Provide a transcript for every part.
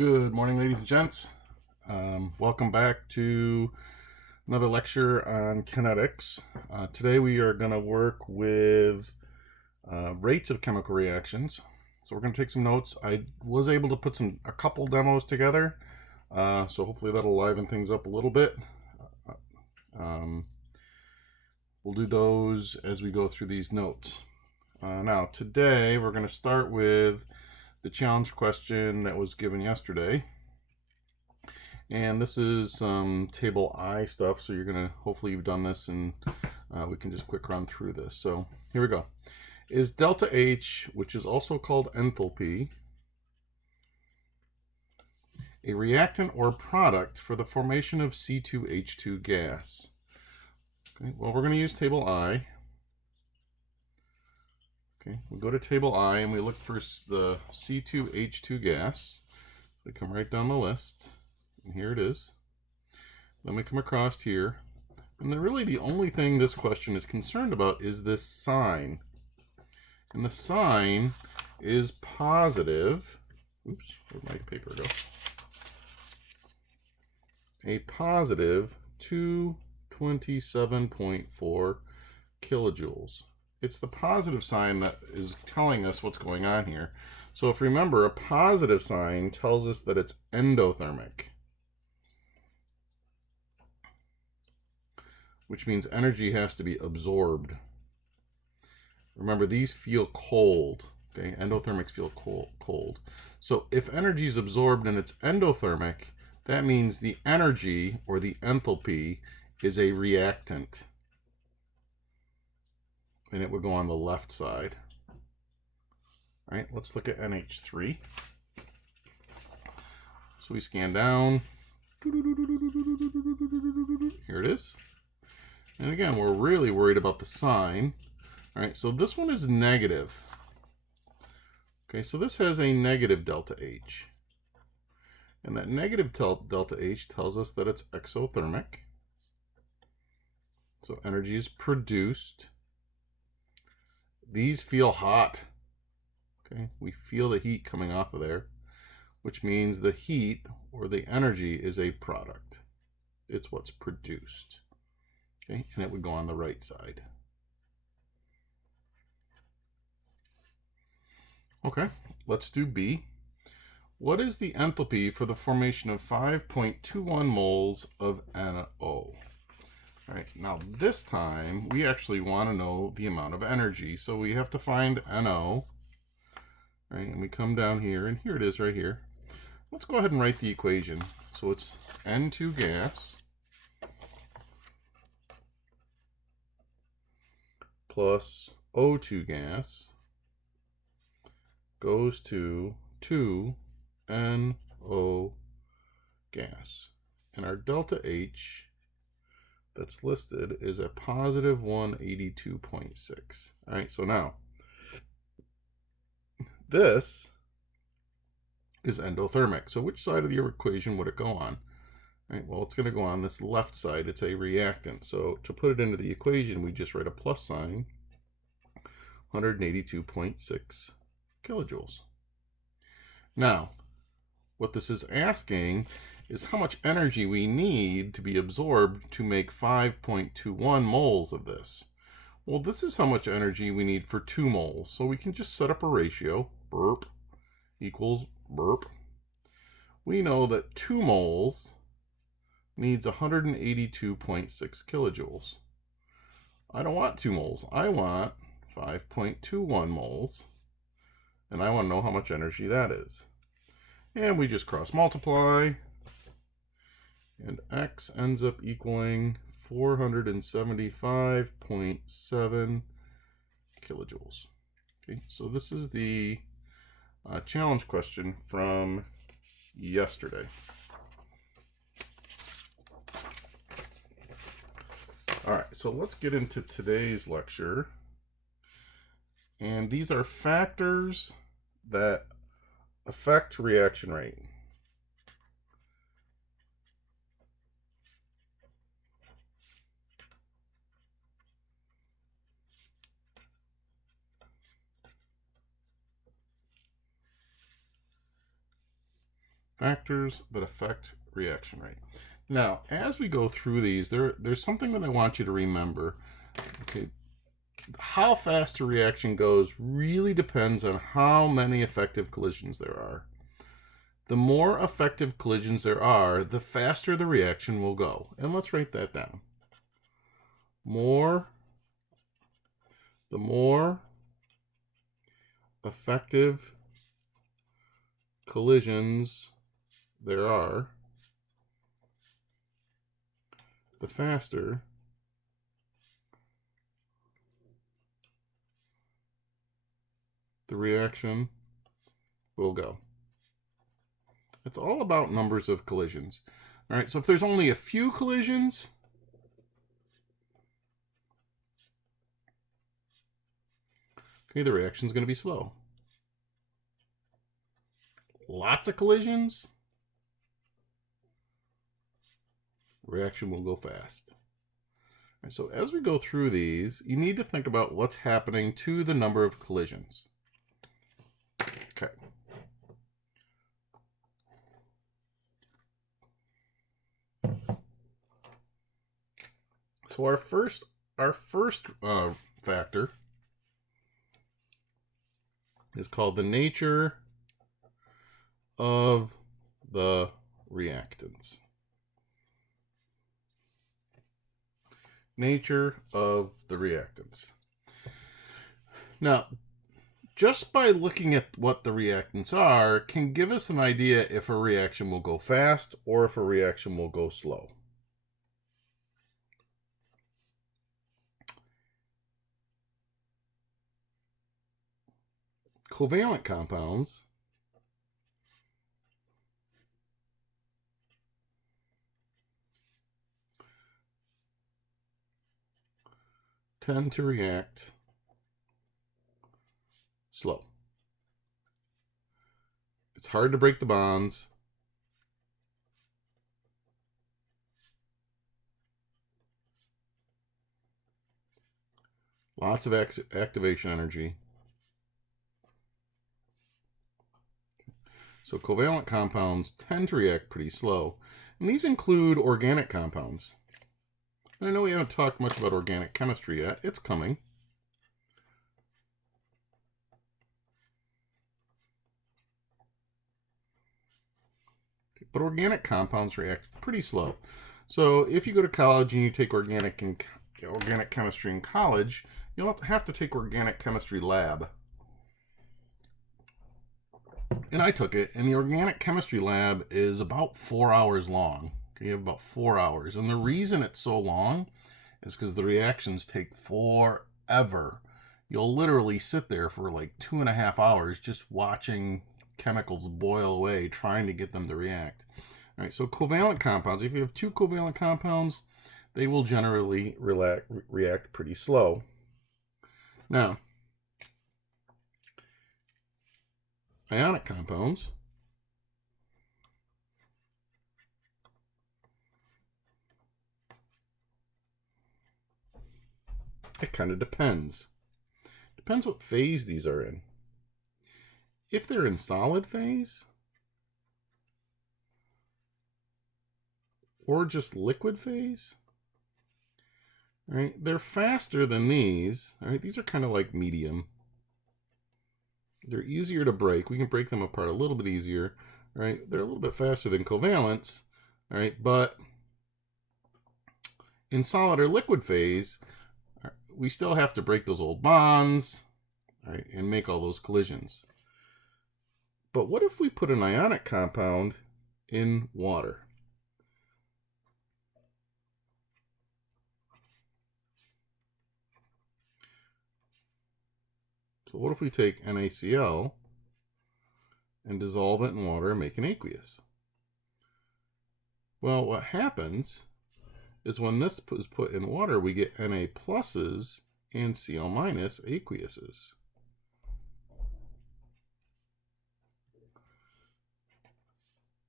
Good morning, ladies and gents. Welcome back to another lecture on kinetics. Today we are going to work with rates of chemical reactions. So we're going to take some notes. I was able to put a couple demos together, so hopefully that'll liven things up a little bit. We'll do those as we go through these notes. Now, today we're going to start with the challenge question that was given yesterday. And this is some table I stuff, so you're gonna, hopefully you've done this and we can just quick run through this. So here we go. Is delta H, which is also called enthalpy, a reactant or product for the formation of C2H2 gas? Okay, well, we're gonna use table I. Okay, we go to table I and we look for the C2H2 gas. We come right down the list, and here it is. Then we come across here, and then really the only thing this question is concerned about is this sign. And the sign is positive. Oops, where'd my paper go? A positive 227.4 kilojoules. It's the positive sign that is telling us what's going on here. So if you remember, a positive sign tells us that it's endothermic, which means energy has to be absorbed. Remember, these feel cold. Okay, endothermics feel cold. So if energy is absorbed and it's endothermic, that means the energy, or the enthalpy, is a reactant. And it would go on the left side. All right, let's look at NH3. So we scan down. Here it is. And again, we're really worried about the sign. All right, so this one is negative. Okay, so this has a negative delta H. And that negative delta H tells us that it's exothermic. So energy is produced. These feel hot. Okay, we feel the heat coming off of there, which means the heat, or the energy, is a product. It's what's produced. Okay, and it would go on the right side. Okay, let's do B. What is the enthalpy for the formation of 5.21 moles of NO? All right, now this time we actually want to know the amount of energy, so we have to find NO. Right, and we come down here, and here it is right here. Let's go ahead and write the equation. So it's N2 gas plus O2 gas goes to 2NO gas. And our delta H that's listed is a positive 182.6. All right, so now this is endothermic. So which side of the equation would it go on? All right, well, it's going to go on this left side. It's a reactant. So to put it into the equation, we just write a plus sign, 182.6 kilojoules. Now, what this is asking is how much energy we need to be absorbed to make 5.21 moles of this. Well, this is how much energy we need for 2 moles. So we can just set up a ratio, burp equals burp. We know that 2 moles needs 182.6 kilojoules. I don't want 2 moles. I want 5.21 moles. And I want to know how much energy that is. And we just cross multiply. And X ends up equaling 475.7 kilojoules. Okay, so this is the challenge question from yesterday. All right, so let's get into today's lecture. And these are factors that affect reaction rate. Factors that affect reaction rate. Now, as we go through these, there's something that I want you to remember. Okay, how fast a reaction goes really depends on how many effective collisions there are. The more effective collisions there are, the faster the reaction will go. And let's write that down. The more effective collisions there are, the faster the reaction will go. It's all about numbers of collisions. All right, so if there's only a few collisions, okay, the reaction is going to be slow. Lots of collisions, reaction will go fast. All right, so as we go through these, you need to think about what's happening to the number of collisions. Okay. So our first factor is called the nature of the reactants. Nature of the reactants. Now, just by looking at what the reactants are can give us an idea if a reaction will go fast or if a reaction will go slow. Covalent compounds tend to react slow. It's hard to break the bonds. Lots of activation energy. So covalent compounds tend to react pretty slow. And these include organic compounds. And I know we haven't talked much about organic chemistry yet. It's coming. But organic compounds react pretty slow. So if you go to college and you take organic chemistry in college, you'll have to take organic chemistry lab. And I took it, and the organic chemistry lab is about 4 hours long. Okay, you have about 4 hours. And the reason it's so long is because the reactions take forever. You'll literally sit there for like 2.5 hours just watching chemicals boil away, trying to get them to react. All right, so covalent compounds, if you have two covalent compounds, they will generally react pretty slow. Now, ionic compounds it kind of depends. Depends what phase these are in. If they're in solid phase or just liquid phase, right, they're faster than these. All right, these are kind of like medium. They're easier to break. We can break them apart a little bit easier, right? They're a little bit faster than covalents, all right? But in solid or liquid phase, we still have to break those old bonds, all right, and make all those collisions. But what if we put an ionic compound in water? So what if we take NaCl and dissolve it in water and make an aqueous? Well, what happens is when this is put in water, we get Na pluses and Cl minus aqueuses.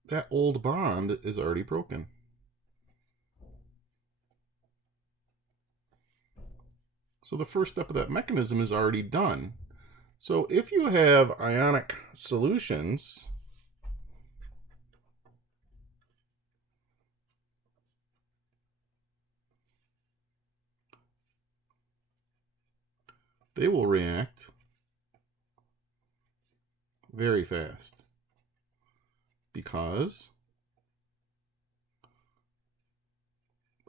That old bond is already broken. So the first step of that mechanism is already done. So if you have ionic solutions, they will react very fast because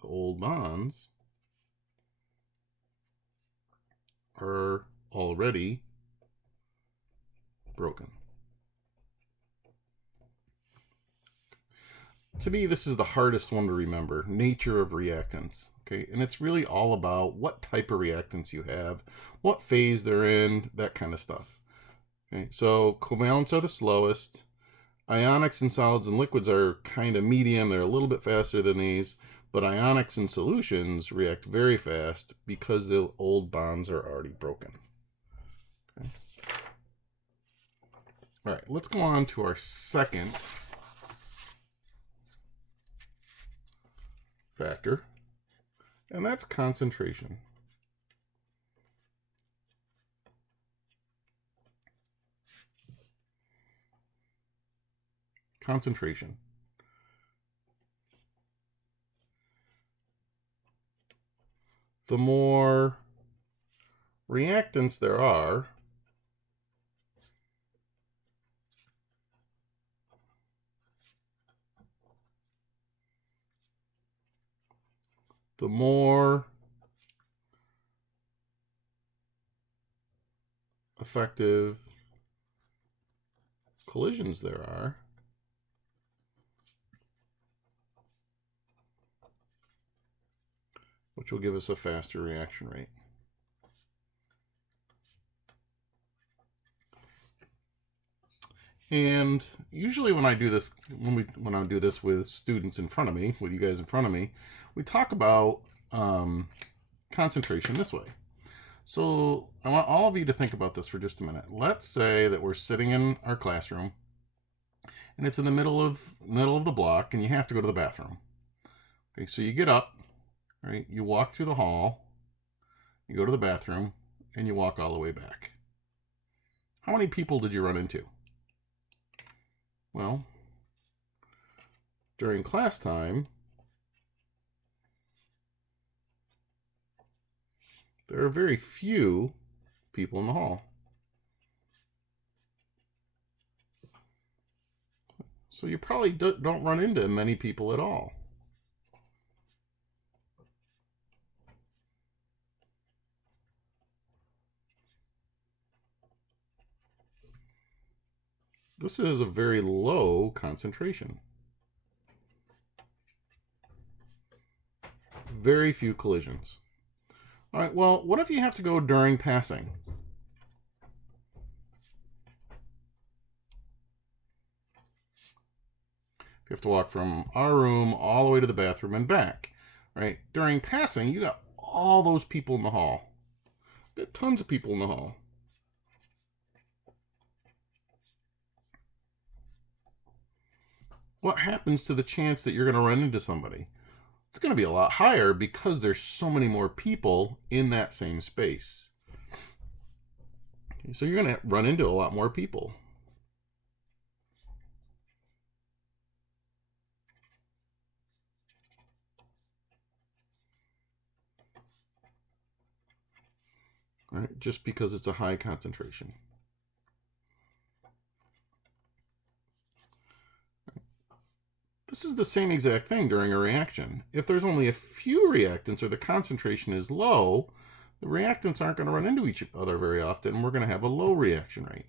the old bonds are already broken. To me, this is the hardest one to remember, nature of reactants. Okay, and it's really all about what type of reactants you have, what phase they're in, that kind of stuff. Okay, so covalents are the slowest. Ionics in solids and liquids are kind of medium. They're a little bit faster than these, but ionics in solutions react very fast because the old bonds are already broken. Okay. All right, let's go on to our second factor, and that's concentration. Concentration. The more reactants there are, the more effective collisions there are, which will give us a faster reaction rate. And usually when I do this, when I do this with students in front of me, with you guys in front of me, we talk about concentration this way. So I want all of you to think about this for just a minute. Let's say that we're sitting in our classroom, and it's in the middle of the block, and you have to go to the bathroom. Okay, so you get up, right? You walk through the hall, you go to the bathroom, and you walk all the way back. How many people did you run into? Well, during class time, there are very few people in the hall. So you probably don't run into many people at all. This is a very low concentration. Very few collisions. All right, well, what if you have to go during passing? If you have to walk from our room all the way to the bathroom and back, right? During passing, you got all those people in the hall. You got tons of people in the hall. What happens to the chance that you're going to run into somebody? It's going to be a lot higher because there's so many more people in that same space. Okay, so you're going to run into a lot more people. Right? Just because it's a high concentration. This is the same exact thing during a reaction. If there's only a few reactants or the concentration is low, the reactants aren't going to run into each other very often. We're going to have a low reaction rate.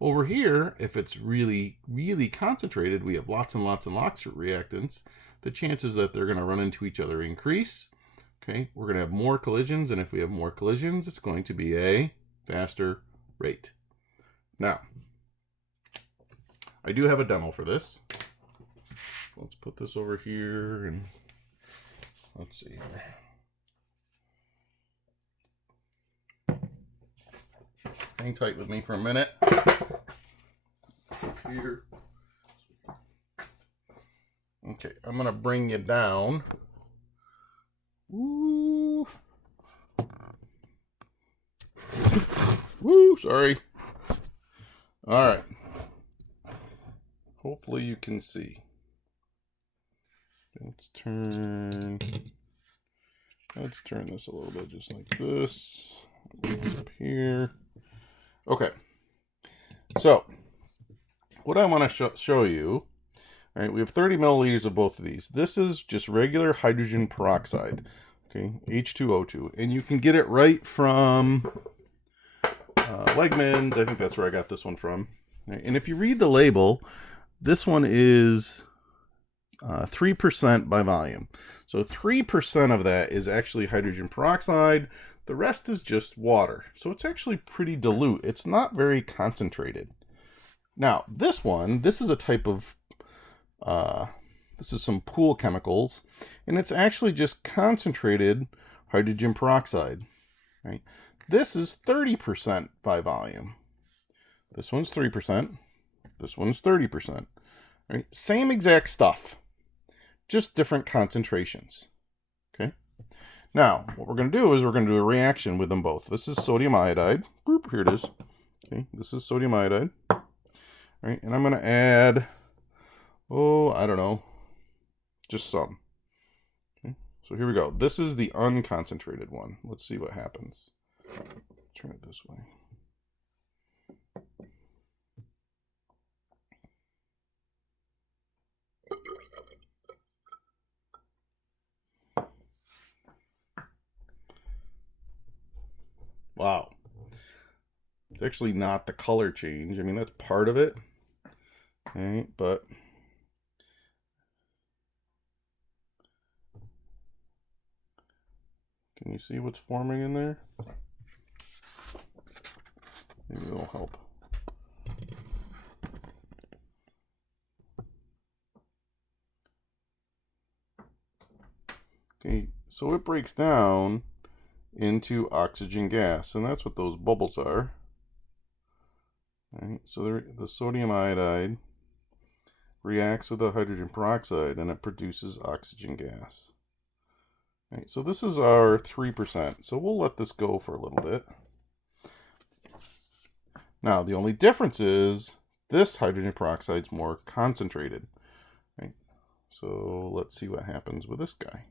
Over here, if it's really, really concentrated, we have lots and lots and lots of reactants. The chances that they're going to run into each other increase. Okay, we're going to have more collisions, and if we have more collisions, it's going to be a faster rate. Now, I do have a demo for this. Let's put this over here and let's see here. Hang tight with me for a minute. Here. Okay, I'm gonna bring you down. Woo! Woo! Sorry. All right. Hopefully you can see. Let's turn this a little bit, just like this. Up here. Okay. So, what I want to show you, all right, we have 30 milliliters of both of these. This is just regular hydrogen peroxide, okay, H2O2. And you can get it right from Wegmans. I think that's where I got this one from. Right, and if you read the label, this one is 3% by volume. So 3% of that is actually hydrogen peroxide. The rest is just water. So it's actually pretty dilute. It's not very concentrated. Now, this is a type of, this is some pool chemicals, and it's actually just concentrated hydrogen peroxide. Right? This is 30% by volume. This one's 3%. This one's 30%. Right? Same exact stuff, just different concentrations. Okay. Now, what we're going to do is we're going to do a reaction with them both. This is sodium iodide. Boop, here it is. Okay, this is sodium iodide. All right, and I'm going to add, I don't know, just some. Okay, so here we go. This is the unconcentrated one. Let's see what happens. Turn it this way. Wow. It's actually not the color change. I mean, that's part of it. Okay, but can you see what's forming in there? Maybe it'll help. Okay, so it breaks down into oxygen gas, and that's what those bubbles are. Right, so the sodium iodide reacts with the hydrogen peroxide and it produces oxygen gas. Right, so this is our 3%. So we'll let this go for a little bit. Now, the only difference is this hydrogen peroxide is more concentrated. Right? So let's see what happens with this guy.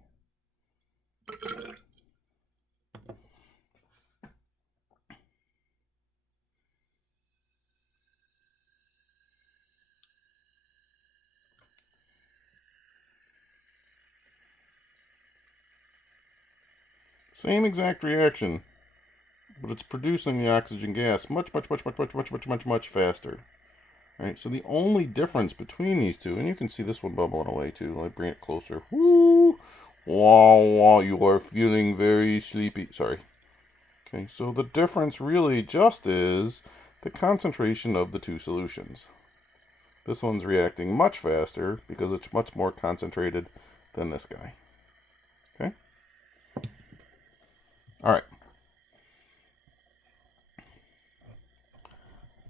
Same exact reaction, but it's producing the oxygen gas much faster. Right, so the only difference between these two, and you can see this one bubbling away too. Let me bring it closer. Woo! Wow, wow, you are feeling very sleepy. Sorry. Okay, so the difference really just is the concentration of the two solutions. This one's reacting much faster because it's much more concentrated than this guy. Okay? All right.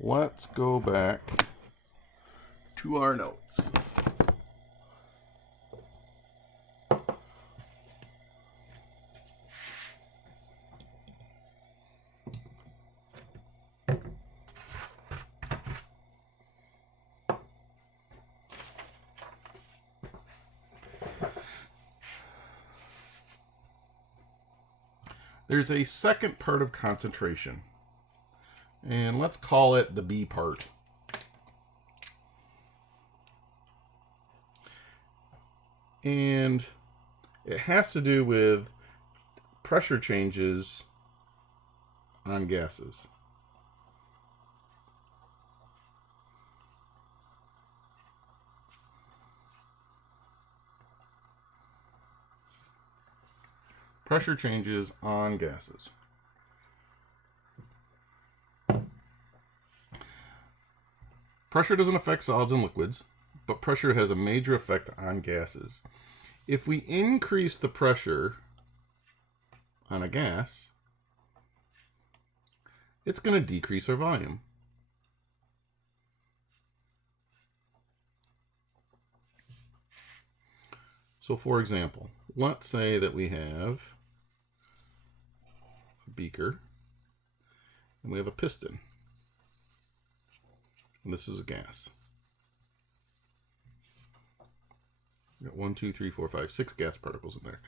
Let's go back to our notes. There's a second part of concentration, and let's call it the B part. And it has to do with pressure changes on gases. Pressure changes on gases. Pressure doesn't affect solids and liquids, but pressure has a major effect on gases. If we increase the pressure on a gas, it's going to decrease our volume. So for example, let's say that we have a beaker and we have a piston. And this is a gas. We got 1, 2, 3, 4, 5, 6 gas particles in there.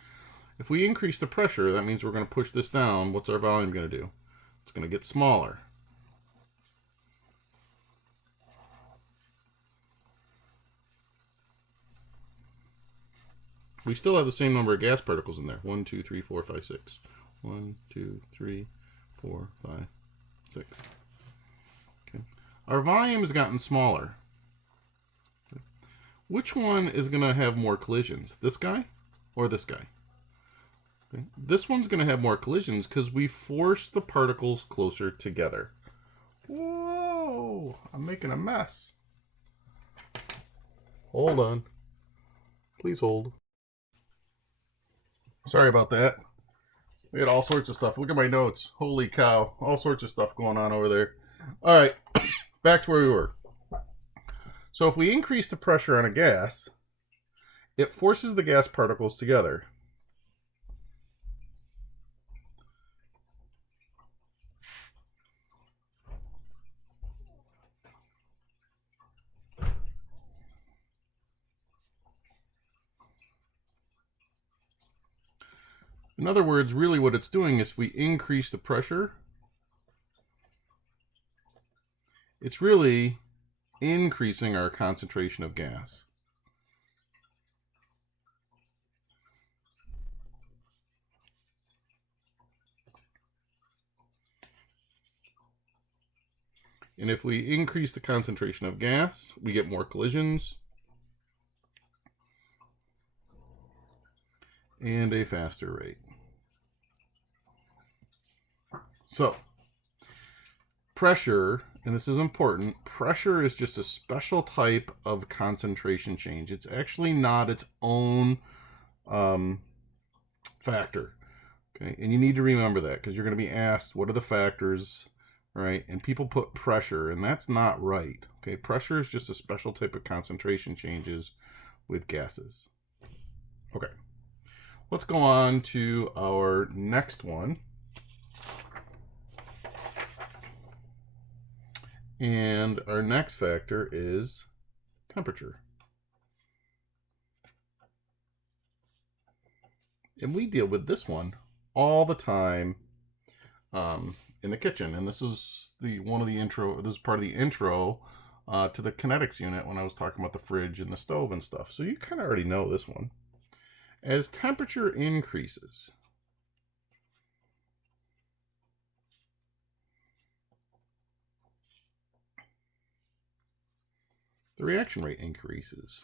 If we increase the pressure, that means we're going to push this down. What's our volume going to do? It's going to get smaller. We still have the same number of gas particles in there. 1, 2, 3, 4, 5, 6. 1, 2, 3, 4, 5, 6. Okay. Our volume has gotten smaller. Okay. Which one is going to have more collisions? This guy or this guy? Okay. This one's going to have more collisions because we force the particles closer together. Whoa! I'm making a mess. Hold on. Please hold. Sorry about that. We had all sorts of stuff. Look at my notes. Holy cow. All sorts of stuff going on over there. All right. Back to where we were. So if we increase the pressure on a gas, it forces the gas particles together. In other words, really what it's doing is if we increase the pressure, it's really increasing our concentration of gas. And if we increase the concentration of gas, we get more collisions and a faster rate. So, pressure, and this is important, pressure is just a special type of concentration change. It's actually not its own factor. Okay, and you need to remember that because you're going to be asked, what are the factors, right? And people put pressure, and that's not right. Okay, pressure is just a special type of concentration changes with gases. Okay, let's go on to our next one. And our next factor is temperature. And we deal with this one all the time in the kitchen. And this is one of the intro. This is part of the intro to the kinetics unit when I was talking about the fridge and the stove and stuff. So you kind of already know this one. As temperature increases, the reaction rate increases.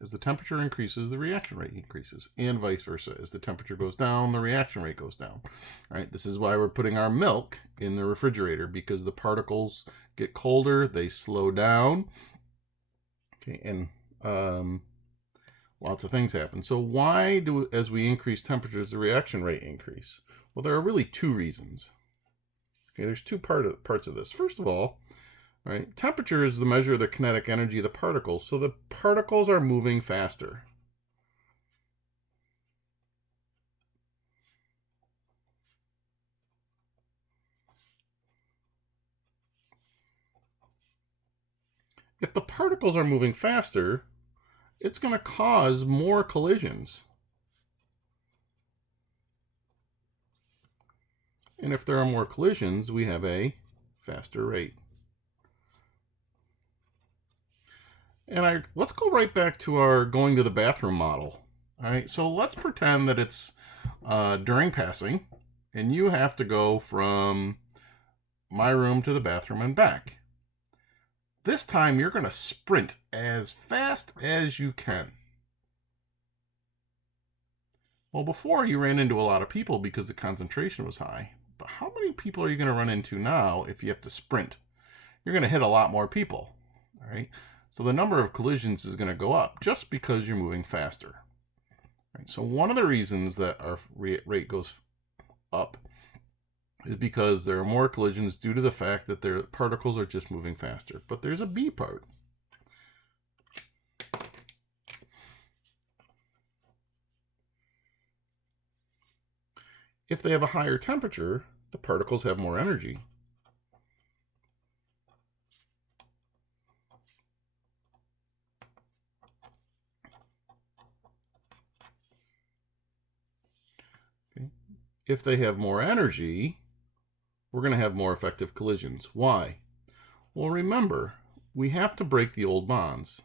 As the temperature increases, the reaction rate increases, and vice versa. As the temperature goes down, the reaction rate goes down. All right, this is why we're putting our milk in the refrigerator, because the particles get colder, they slow down, okay, and lots of things happen. So why do, as we increase temperatures, the reaction rate increase? Well, there are really two reasons. Okay, there's two parts of this. First of all, right, temperature is the measure of the kinetic energy of the particles. So the particles are moving faster. If the particles are moving faster, it's going to cause more collisions. And if there are more collisions, we have a faster rate. And let's go right back to our going to the bathroom model. All right, so let's pretend that it's during passing, and you have to go from my room to the bathroom and back. This time you're going to sprint as fast as you can. Well, before you ran into a lot of people because the concentration was high. But how many people are you going to run into now if you have to sprint? You're going to hit a lot more people. All right. So the number of collisions is going to go up just because you're moving faster. Right, so one of the reasons that our rate goes up is because there are more collisions due to the fact that their particles are just moving faster. But there's a B part. If they have a higher temperature, the particles have more energy. if they have more energy, we're going to have more effective collisions. Why? Well, remember, we have to break the old bonds.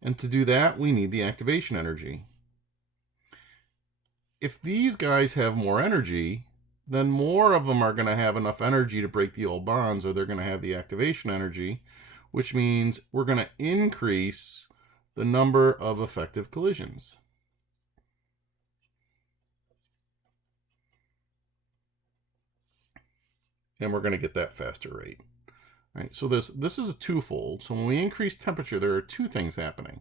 And to do that, we need the activation energy. If these guys have more energy, then more of them are going to have enough energy to break the old bonds, or they're going to have the activation energy, which means we're going to increase the number of effective collisions. And we're going to get that faster rate. Right, so this is a twofold. So when we increase temperature, there are two things happening.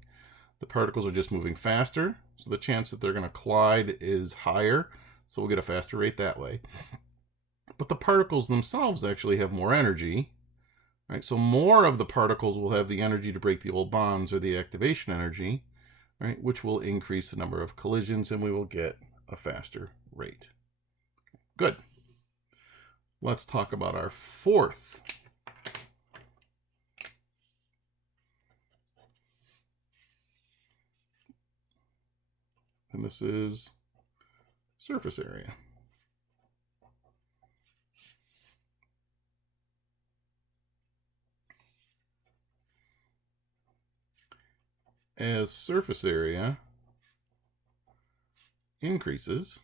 The particles are just moving faster, so the chance that they're going to collide is higher, so we'll get a faster rate that way. But the particles themselves actually have more energy, right? So more of the particles will have the energy to break the old bonds, or the activation energy, right? Which will increase the number of collisions, and we will get a faster rate. Good. Let's talk about our fourth. And this is surface area. As surface area increases,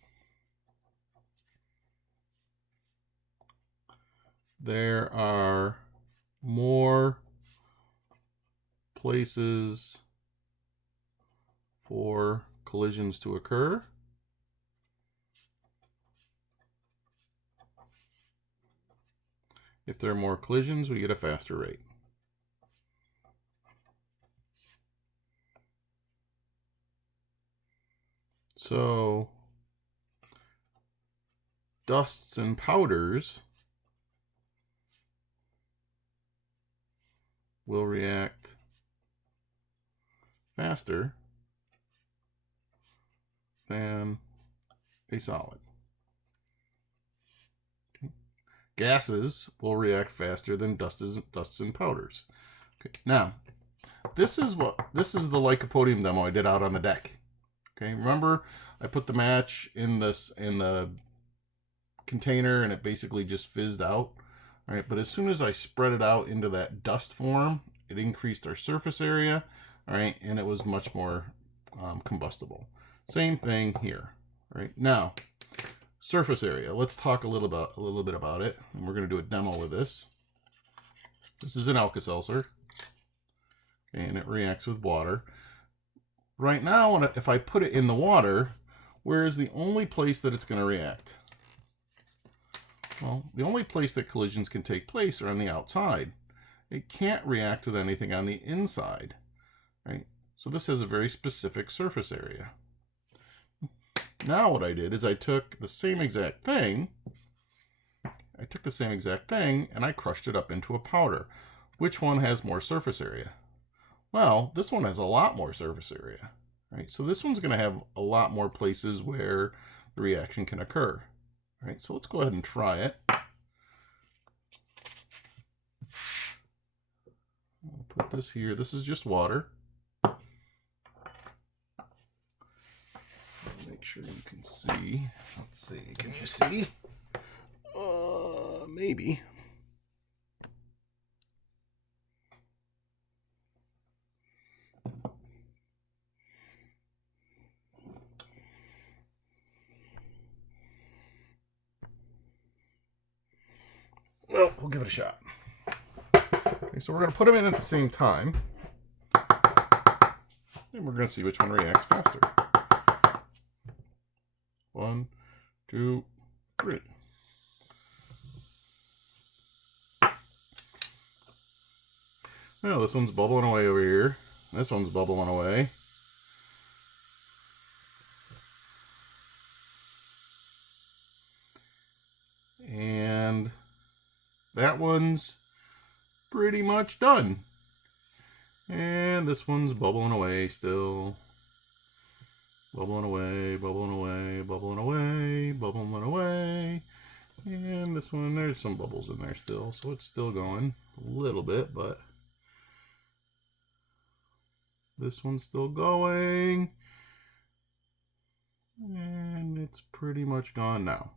there are more places for collisions to occur. If there are more collisions, we get a faster rate. So dusts and powders will react faster than a solid. Gases will react faster than dusts and powders. Okay. Now, this is the lycopodium demo I did out on the deck. Okay, remember I put the match in the container and it basically just fizzed out. All right, but as soon as I spread it out into that dust form, it increased our surface area. All right, and it was much more combustible. Same thing here. All right, now surface area. Let's talk a little bit about it, and we're going to do a demo with this. This is an Alka-Seltzer, and it reacts with water. Right now, if I put it in the water, where is the only place that it's going to react? Well, the only place that collisions can take place are on the outside. It can't react with anything on the inside, right? So this has a very specific surface area. Now what I did is I took the same exact thing, and I crushed it up into a powder. Which one has more surface area? Well, this one has a lot more surface area, right? So this one's going to have a lot more places where the reaction can occur. All right, so let's go ahead and try it. I'll put this here. This is just water. Make sure you can see. Let's see. Can you see? Maybe. Well, we'll give it a shot. Okay, so we're going to put them in at the same time. And we're going to see which one reacts faster. 1, 2, 3. Well, this one's bubbling away over here. This one's bubbling away. And that one's pretty much done. And this one's bubbling away still. Bubbling away, bubbling away, bubbling away, bubbling away. And this one, there's some bubbles in there still, so it's still going a little bit, but this one's still going. And it's pretty much gone now.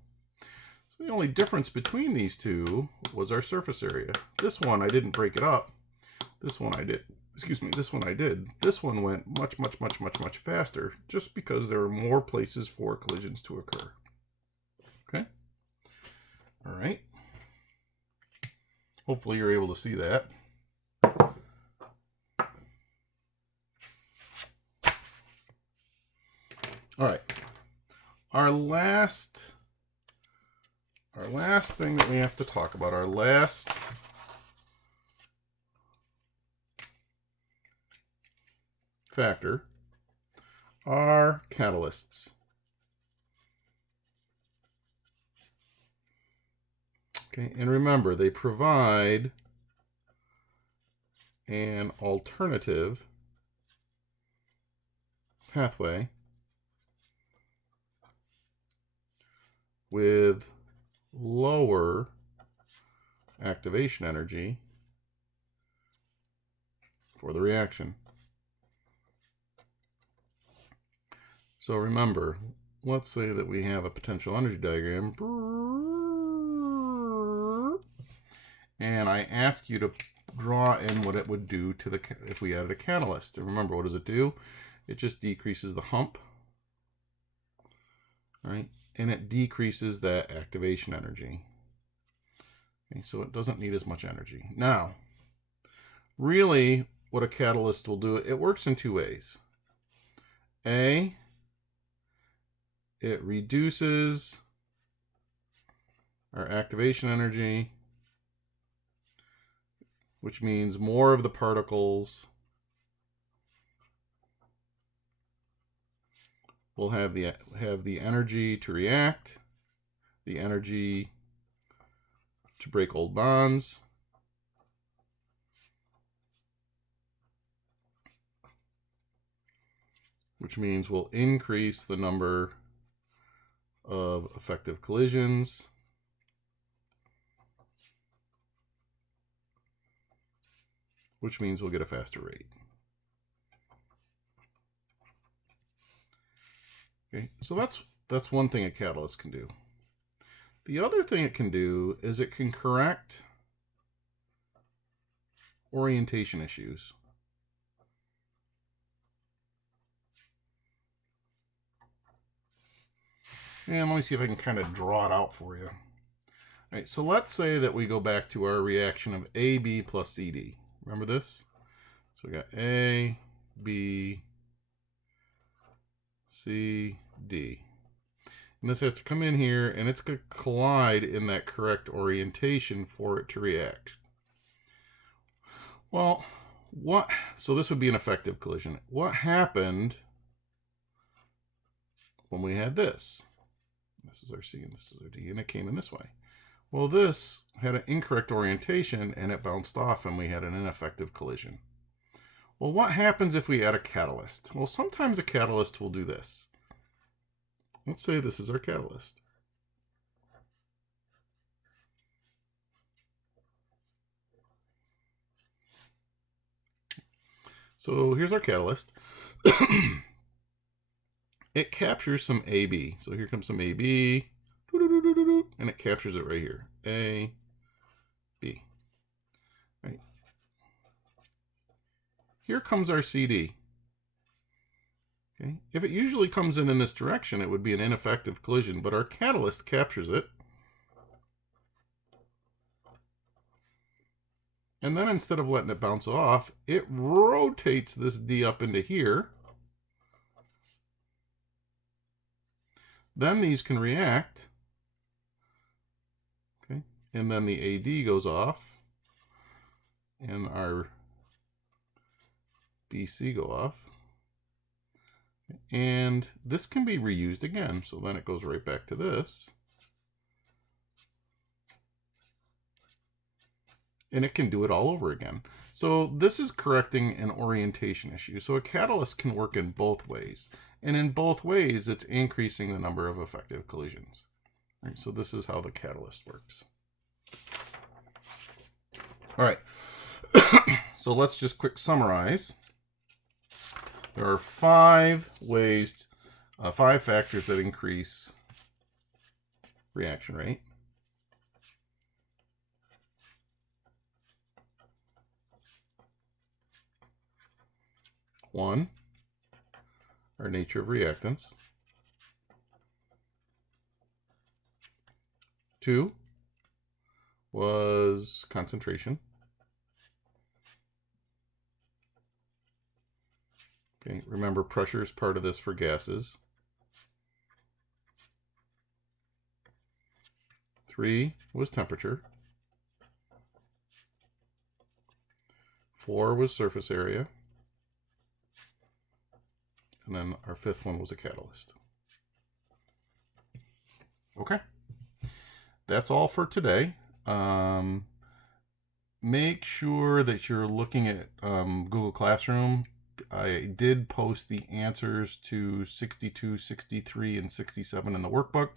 So the only difference between these two was our surface area. This one, I didn't break it up. This one I did. Excuse me, this one I did. This one went much, much, much, much, much faster just because there are more places for collisions to occur. Okay? All right. Hopefully you're able to see that. All right. Our last thing that we have to talk about, our last factor, are catalysts. Okay, and remember, they provide an alternative pathway with lower activation energy for the reaction. So remember, let's say that we have a potential energy diagram, and I ask you to draw in what it would do to if we added a catalyst. And remember, what does it do? It just decreases the hump, right? And it decreases that activation energy. Okay, so it doesn't need as much energy. Now, really, what a catalyst will do, it works in two ways. A, it reduces our activation energy, which means more of the particles will have the energy to react, the energy to break old bonds, which means we'll increase the number of effective collisions, which means we'll get a faster rate. Okay, so that's one thing a catalyst can do. The other thing it can do is it can correct orientation issues. And let me see if I can kind of draw it out for you. All right, so let's say that we go back to our reaction of AB plus CD. Remember this? So we got A, B, C, D. And this has to come in here, and it's going to collide in that correct orientation for it to react. Well, so this would be an effective collision. What happened when we had this? This is our C and this is our D, and it came in this way. Well, this had an incorrect orientation, and it bounced off, and we had an ineffective collision. Well, what happens if we add a catalyst? Well, sometimes a catalyst will do this. Let's say this is our catalyst. So here's our catalyst. It captures some AB. So here comes some AB, and it captures it right here. A, B. Right. Here comes our CD. Okay. If it usually comes in this direction, it would be an ineffective collision, but our catalyst captures it. And then instead of letting it bounce off, it rotates this D up into here. Then these can react. Okay. And then the AD goes off. And our BC go off. And this can be reused again. So then it goes right back to this. And it can do it all over again. So this is correcting an orientation issue. So a catalyst can work in both ways. And in both ways, it's increasing the number of effective collisions. All right, so this is how the catalyst works. All right. So let's just quick summarize. There are 5 ways 5 factors that increase reaction rate. One, our nature of reactants. 2 was concentration. Okay, remember pressure is part of this for gases. 3 was temperature. 4 was surface area. And then our 5th one was a catalyst. Okay. That's all for today. Make sure that you're looking at Google Classroom. I did post the answers to 62, 63, and 67 in the workbook.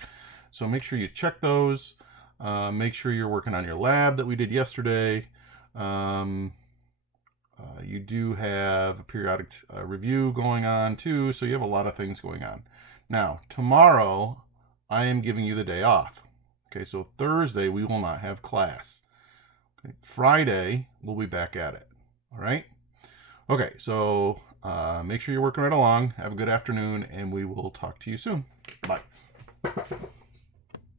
So make sure you check those. Make sure you're working on your lab that we did yesterday. You do have a periodic review going on too, so you have a lot of things going on. Now, tomorrow, I am giving you the day off. Okay, so Thursday, we will not have class. Okay, Friday, we'll be back at it. All right? Okay, so make sure you're working right along. Have a good afternoon, and we will talk to you soon. Bye.